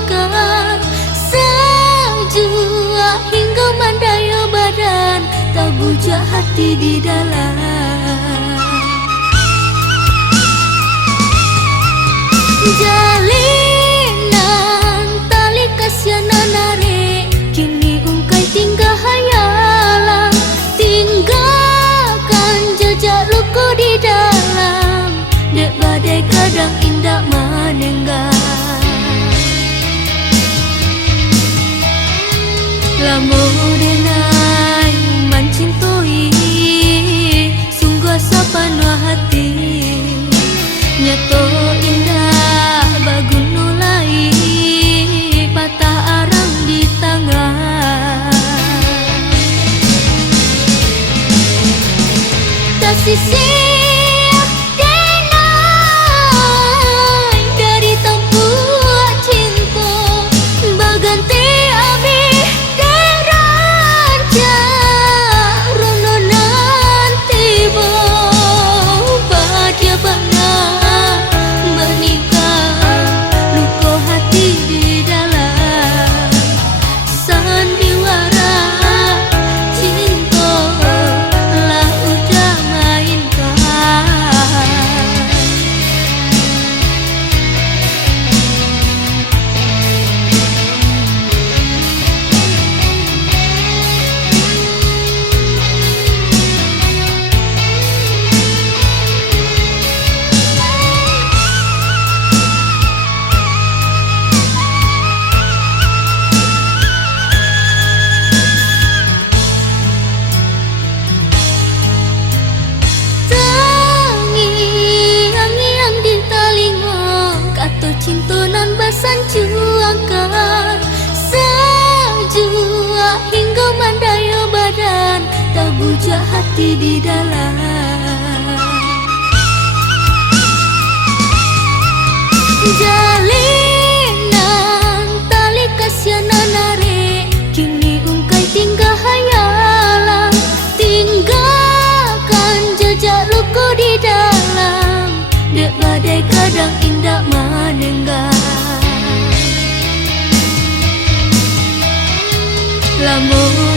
perjuangkan. Sejua hingga mandaya badan, tak bujak hati di dalam. Jalinan tali kasih nanare, kini ungkai tinggal hayalan. Tinggalkan jejak luku di dalam, dek badai kadang indah menengah. Lamo denai mancintoi, sungguh sapanua hati. Nyato indah bagun nulai, patah arang di tangan. Tak sisi cintonan basan juangkan. Sejua hingga mandaya badan, tak bujak hati di dalam. Jalinan tali kasih nanare, kini ungkai tinggal hayalan. Tinggalkan jejak luku di dalam, dek badai kadang indah menenggak. Lamo